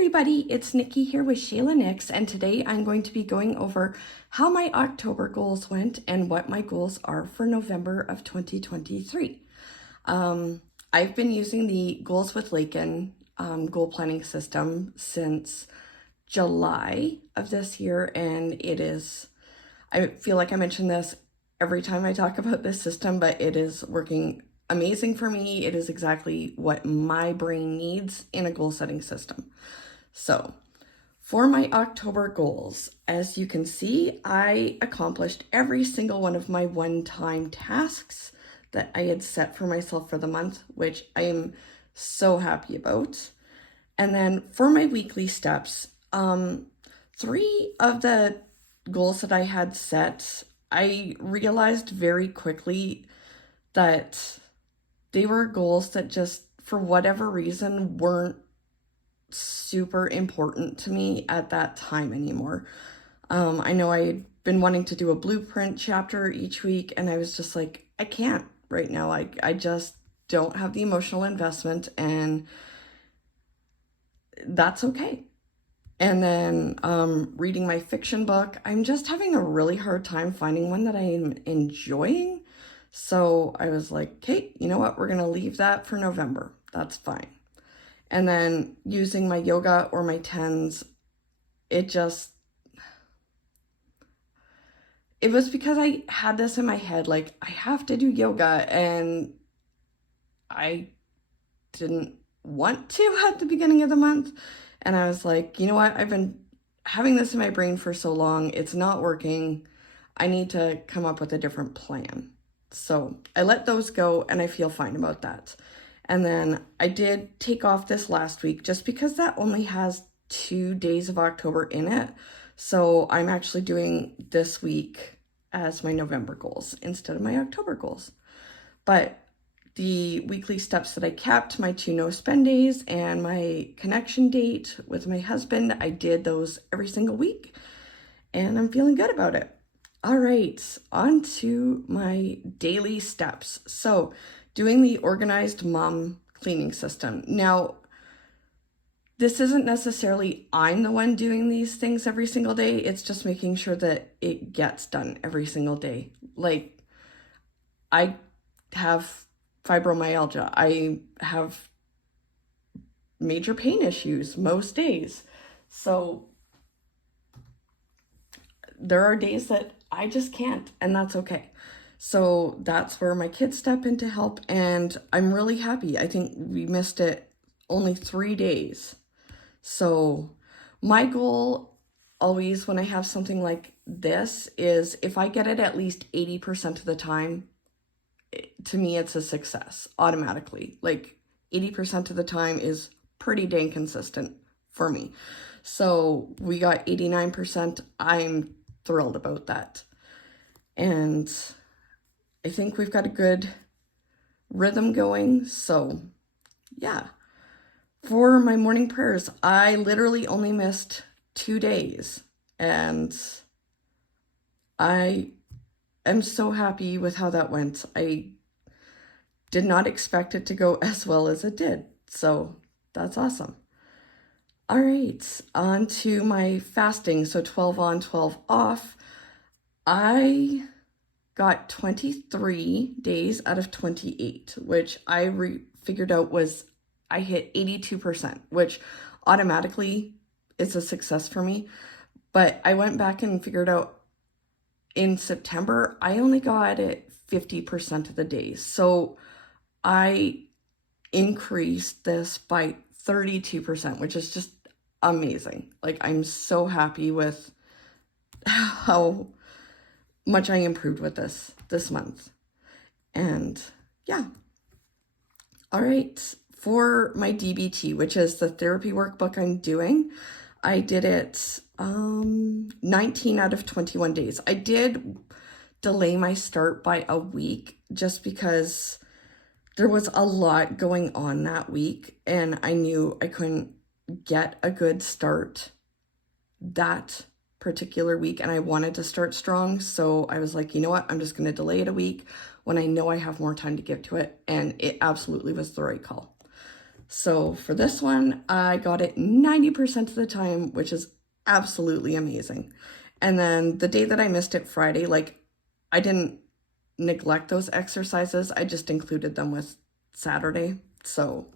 everybody, it's Nikki here with Shayla Nix, and today I'm going to be going over how my October goals went and what my goals are for November of 2023. I've been using the Goals with Laken goal planning system since July of this year, and I feel like I mention this every time I talk about this system, but it is working amazing for me. It is exactly what my brain needs in a goal setting system. So for my October goals, as you can see, I accomplished every single one of my one-time tasks that I had set for myself for the month, which I am so happy about. And then for my weekly steps, 3 of the goals that I had set, I realized very quickly that they were goals that just, for whatever reason, weren't super important to me at that time anymore. I know I had been wanting to do a blueprint chapter each week, and I was just like, I can't right now. I just don't have the emotional investment, and that's okay. And then reading my fiction book, I'm just having a really hard time finding one that I'm enjoying. So I was like, okay, you know what? We're going to leave that for November. That's fine. And then using my yoga or my TENS, it was because I had this in my head, like, I have to do yoga, and I didn't want to at the beginning of the month. And I was like, you know what? I've been having this in my brain for so long. It's not working. I need to come up with a different plan. So I let those go, and I feel fine about that. And then I did take off this last week just because that only has 2 days of October in it. So I'm actually doing this week as my November goals instead of my October goals. But the weekly steps that I kept, my 2 no spend days and my connection date with my husband, I did those every single week, and I'm feeling good about it. All right, on to my daily steps. So doing the organized mom cleaning system. Now, this isn't necessarily I'm the one doing these things every single day. It's just making sure that it gets done every single day. Like, I have fibromyalgia. I have major pain issues most days. So there are days that I just can't, and that's okay. So that's where my kids step in to help, and I'm really happy. I think we missed it only 3 days. So my goal always when I have something like this is if I get it at least 80% of the time, to me it's a success automatically. Like 80% of the time is pretty dang consistent for me. So we got 89%. I'm thrilled about that. And I think we've got a good rhythm going. So yeah. For my morning prayers, I literally only missed 2 days, and I am so happy with how that went. I did not expect it to go as well as it did, so that's awesome. All right, on to my fasting. So 12 on, 12 off. I got 23 days out of 28, which I figured out was I hit 82%, which automatically is a success for me. But I went back and figured out in September, I only got it 50% of the days. So I increased this by 32%, which is just amazing. Like, I'm so happy with how much I improved with this month. And yeah. All right, for my DBT, which is the therapy workbook I'm doing, I did it 19 out of 21 days. I did delay my start by a week just because there was a lot going on that week, and I knew I couldn't get a good start that particular week, and I wanted to start strong. So I was like, you know what? I'm just going to delay it a week when I know I have more time to give to it. And it absolutely was the right call. So for this one, I got it 90% of the time, which is absolutely amazing. And then the day that I missed it, Friday, like I didn't neglect those exercises. I just included them with Saturday. So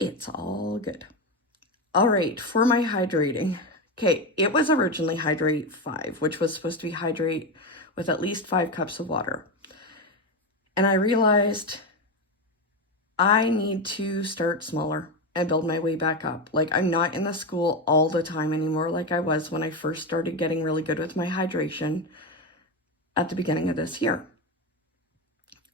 it's all good. All right, for my hydrating. Okay, it was originally Hydrate 5, which was supposed to be hydrate with at least 5 cups of water. And I realized I need to start smaller and build my way back up. Like, I'm not in the school all the time anymore like I was when I first started getting really good with my hydration at the beginning of this year.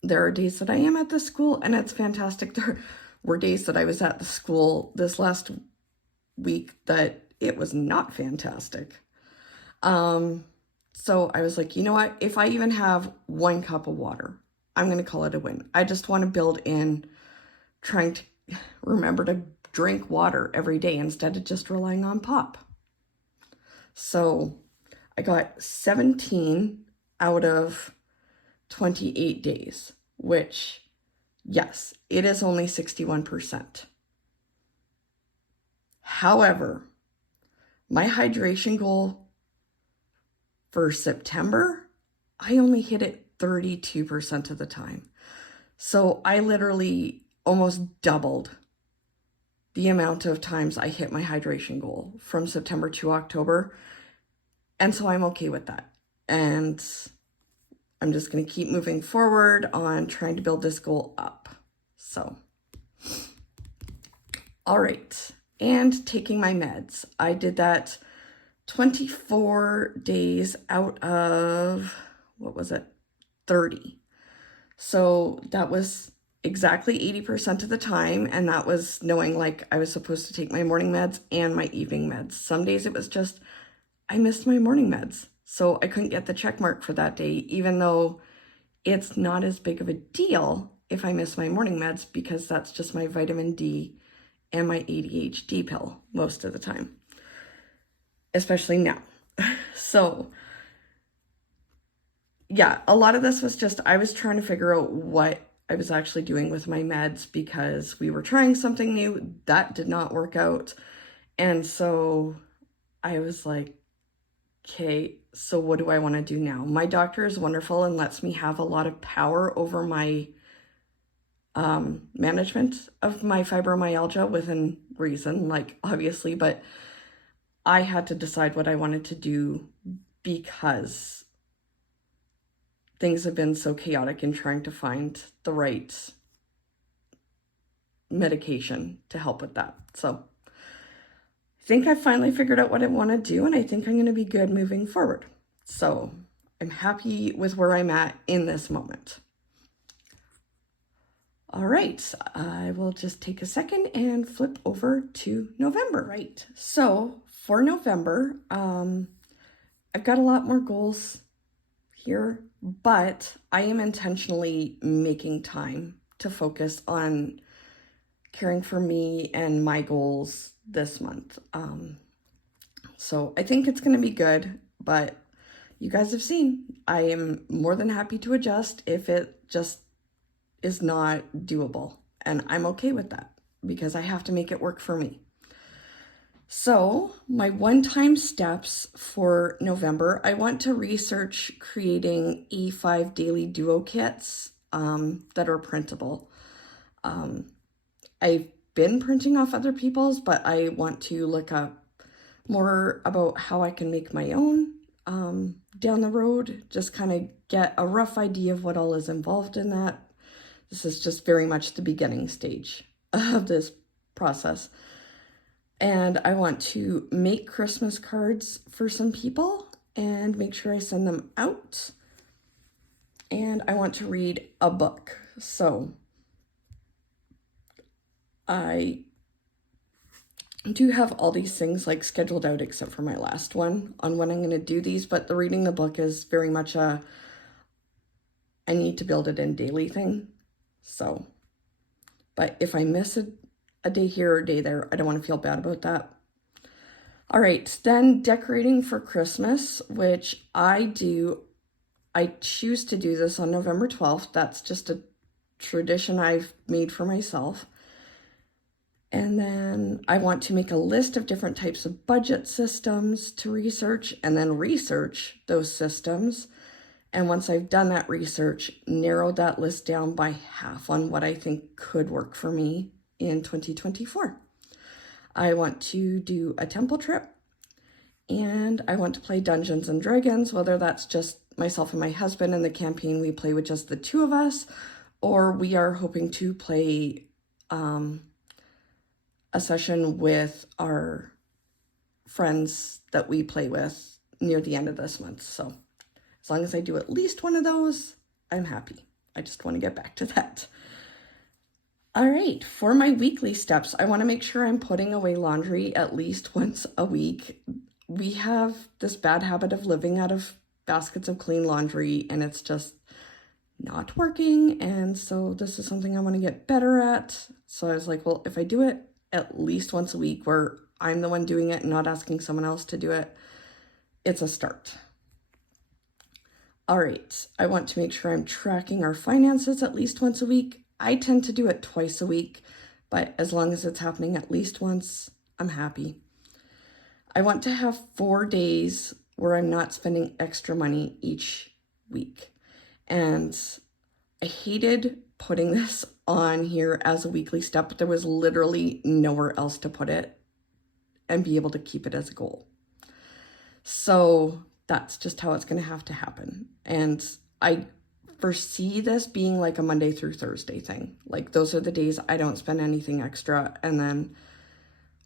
There are days that I am at the school and it's fantastic. There were days that I was at the school this last week that it was not fantastic. So I was like, you know what? If I even have 1 cup of water, I'm going to call it a win. I just want to build in trying to remember to drink water every day instead of just relying on pop. So I got 17 out of 28 days, which, yes, it is only 61%. However, my hydration goal for September, I only hit it 32% of the time. So I literally almost doubled the amount of times I hit my hydration goal from September to October. And so I'm okay with that. And I'm just going to keep moving forward on trying to build this goal up. So, all right. And taking my meds. I did that 24 days out of, 30. So that was exactly 80% of the time. And that was knowing like I was supposed to take my morning meds and my evening meds. Some days it was just, I missed my morning meds. So I couldn't get the check mark for that day, even though it's not as big of a deal if I miss my morning meds because that's just my vitamin D and my ADHD pill most of the time, especially now. So yeah, a lot of this was just, I was trying to figure out what I was actually doing with my meds because we were trying something new that did not work out. And so I was like, okay, so what do I want to do now? My doctor is wonderful and lets me have a lot of power over my management of my fibromyalgia within reason, like obviously, but I had to decide what I wanted to do because things have been so chaotic in trying to find the right medication to help with that. So I think I finally figured out what I want to do, and I think I'm going to be good moving forward. So I'm happy with where I'm at in this moment. All right, I will just take a second and flip over to November. Right, so for November, I've got a lot more goals here, but I am intentionally making time to focus on caring for me and my goals this month. So I think it's going to be good, but you guys have seen, I am more than happy to adjust if it just is not doable. And I'm okay with that because I have to make it work for me. So my one-time steps for November, I want to research creating E5 daily duo kits that are printable. I've been printing off other people's, but I want to look up more about how I can make my own down the road, just kind of get a rough idea of what all is involved in that. This is just very much the beginning stage of this process. And I want to make Christmas cards for some people and make sure I send them out. And I want to read a book. So I do have all these things like scheduled out except for my last one on when I'm going to do these, but the reading the book is very much I need to build it in daily thing. So, but if I miss a day here or a day there, I don't want to feel bad about that. All right, then decorating for Christmas, which I do. I choose to do this on November 12th. That's just a tradition I've made for myself. And then I want to make a list of different types of budget systems to research and then research those systems. And once I've done that research, narrowed that list down by half on what I think could work for me in 2024. I want to do a temple trip, and I want to play Dungeons and Dragons, whether that's just myself and my husband in the campaign we play with just the two of us, or we are hoping to play a session with our friends that we play with near the end of this month. So as long as I do at least one of those, I'm happy. I just want to get back to that. All right, for my weekly steps, I want to make sure I'm putting away laundry at least once a week. We have this bad habit of living out of baskets of clean laundry, and it's just not working. And so this is something I want to get better at. So I was like, well, if I do it at least once a week where I'm the one doing it and not asking someone else to do it, it's a start. All right, I want to make sure I'm tracking our finances at least once a week. I tend to do it twice a week, but as long as it's happening at least once, I'm happy. I want to have 4 days where I'm not spending extra money each week. And I hated putting this on here as a weekly step, but there was literally nowhere else to put it and be able to keep it as a goal. So that's just how it's going to have to happen. And I foresee this being like a Monday through Thursday thing. Like those are the days I don't spend anything extra, and then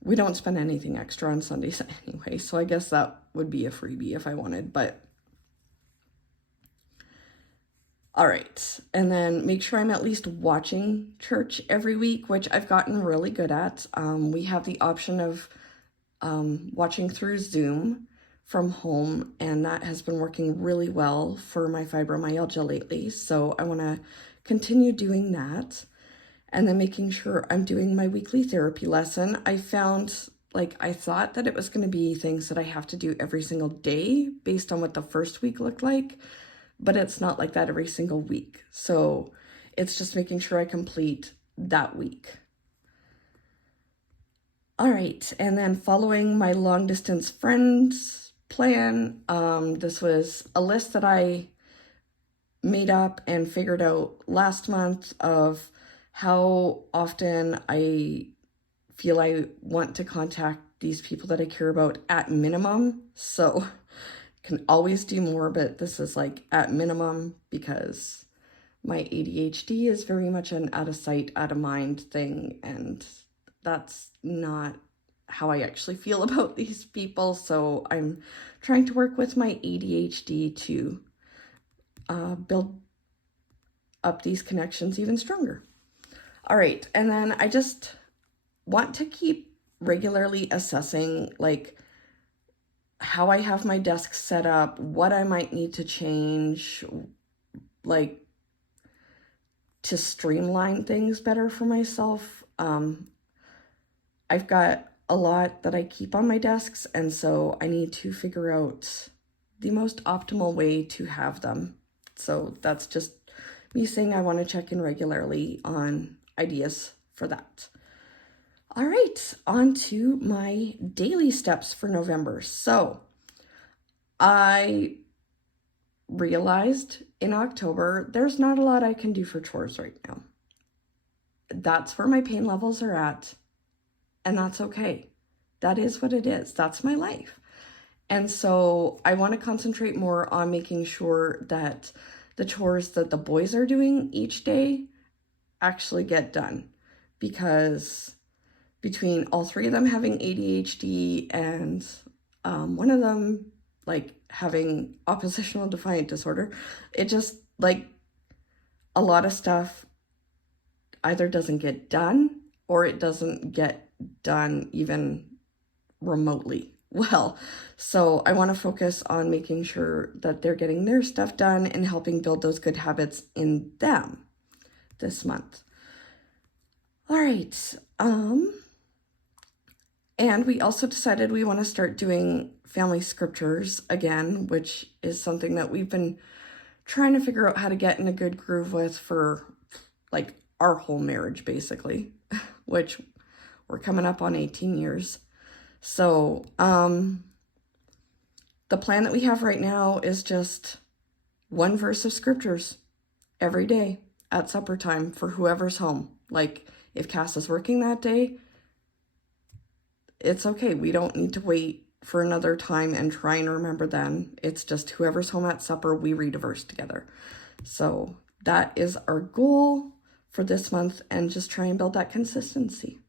we don't spend anything extra on Sundays anyway. So I guess that would be a freebie if I wanted, but all right. And then make sure I'm at least watching church every week, which I've gotten really good at. We have the option of watching through Zoom from home, and that has been working really well for my fibromyalgia lately. So I want to continue doing that. And then making sure I'm doing my weekly therapy lesson. I found, I thought that it was going to be things that I have to do every single day based on what the first week looked like, but it's not like that every single week. So it's just making sure I complete that week. All right, and then following my long distance friends plan, this was a list that I made up and figured out last month of how often I feel I want to contact these people that I care about at minimum. So can always do more, but this is like at minimum because my ADHD is very much an out of sight, out of mind thing, and that's not how I actually feel about these people. So I'm trying to work with my ADHD to build up these connections even stronger. All right, and then I just want to keep regularly assessing how I have my desk set up, what I might need to change, to streamline things better for myself. I've got a lot that I keep on my desks, and so I need to figure out the most optimal way to have them. So that's just me saying I want to check in regularly on ideas for that. All right, on to my daily steps for November. So I realized in October, there's not a lot I can do for chores right now. That's where my pain levels are at, and that's okay. That is what it is. That's my life. And so I want to concentrate more on making sure that the chores that the boys are doing each day actually get done, because between all three of them having ADHD and one of them having oppositional defiant disorder, it just a lot of stuff either doesn't get done or it doesn't get done even remotely well. So I want to focus on making sure that they're getting their stuff done and helping build those good habits in them this month. All right. And we also decided we want to start doing family scriptures again, which is something that we've been trying to figure out how to get in a good groove with for our whole marriage, basically, which We're coming up on 18 years. So, the plan that we have right now is just one verse of scriptures every day at supper time for whoever's home. Like, if Cass is working that day, it's okay. We don't need to wait for another time and try and remember then. It's just whoever's home at supper, we read a verse together. So that is our goal for this month, and just try and build that consistency.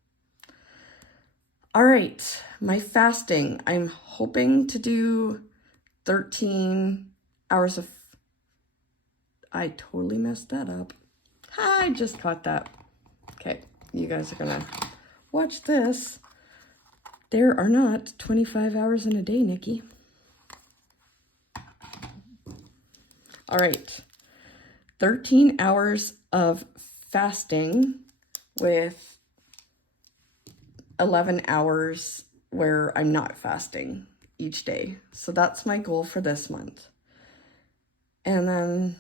All right, my fasting. I'm hoping to do 13 hours of... I totally messed that up. I just caught that. Okay, you guys are gonna watch this. There are not 25 hours in a day, Nikki. All right, 13 hours of fasting with 11 hours where I'm not fasting each day. So that's my goal for this month. And then,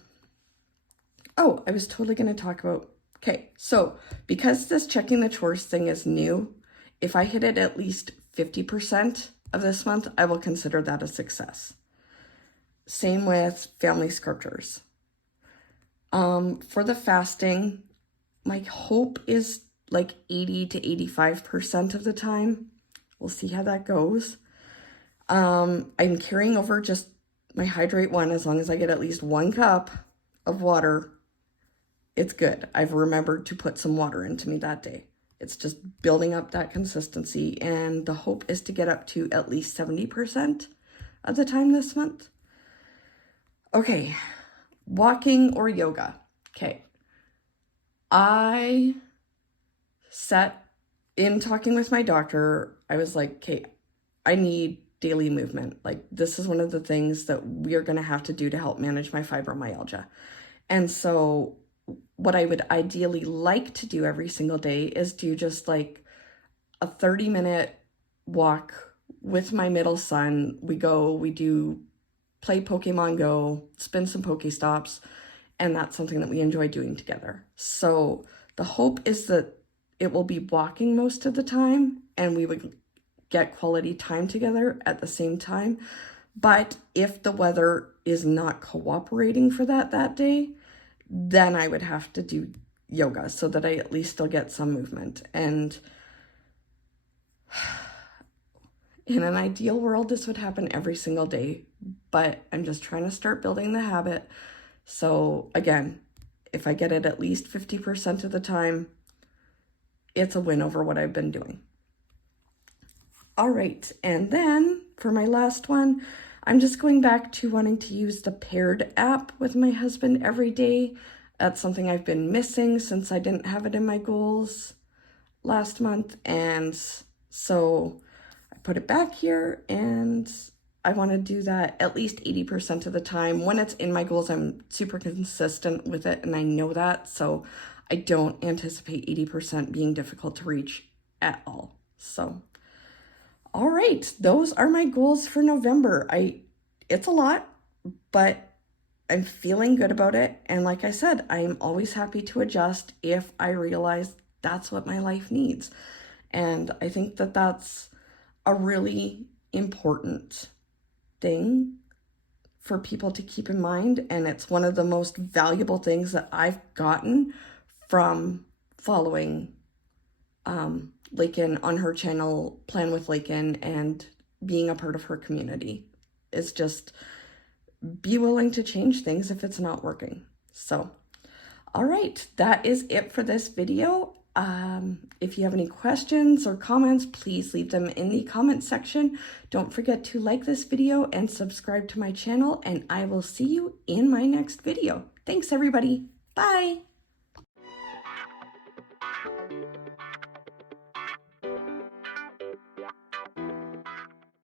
oh, I was totally going to talk about, okay, so because this checking the chores thing is new, if I hit it at least 50% of this month, I will consider that a success. Same with family scriptures. For the fasting, my hope is like 80 to 85% of the time. We'll see how that goes. I'm carrying over just my hydrate one. As long as I get at least 1 cup of water, it's good. I've remembered to put some water into me that day. It's just building up that consistency, and the hope is to get up to at least 70% of the time this month. Okay, walking or yoga. Okay, I set in talking with my doctor, I was like, okay, I need daily movement. Like, this is one of the things that we are going to have to do to help manage my fibromyalgia. And so what I would ideally like to do every single day is do just like a 30-minute walk with my middle son. We play Pokemon Go, spin some Pokestops, and that's something that we enjoy doing together. So the hope is that it will be walking most of the time, and we would get quality time together at the same time. But if the weather is not cooperating for that day, then I would have to do yoga so that I at least still get some movement. And in an ideal world, this would happen every single day, but I'm just trying to start building the habit. So again, if I get it at least 50% of the time, it's a win over what I've been doing. All right, and then for my last one, I'm just going back to wanting to use the Paired app with my husband every day. That's something I've been missing since I didn't have it in my goals last month. And so I put it back here, and I want to do that at least 80% of the time. When it's in my goals, I'm super consistent with it, and I know that. So I don't anticipate 80% being difficult to reach at all. So all right, those are my goals for November. It's a lot, but I'm feeling good about it. And like I said, I'm always happy to adjust if I realize that's what my life needs. And I think that that's a really important thing for people to keep in mind. And it's one of the most valuable things that I've gotten from following Laken on her channel, Plan with Laken, and being a part of her community. Is just be willing to change things if it's not working. So, all right, that is it for this video. If you have any questions or comments, please leave them in the comment section. Don't forget to like this video and subscribe to my channel, and I will see you in my next video. Thanks, everybody. Bye.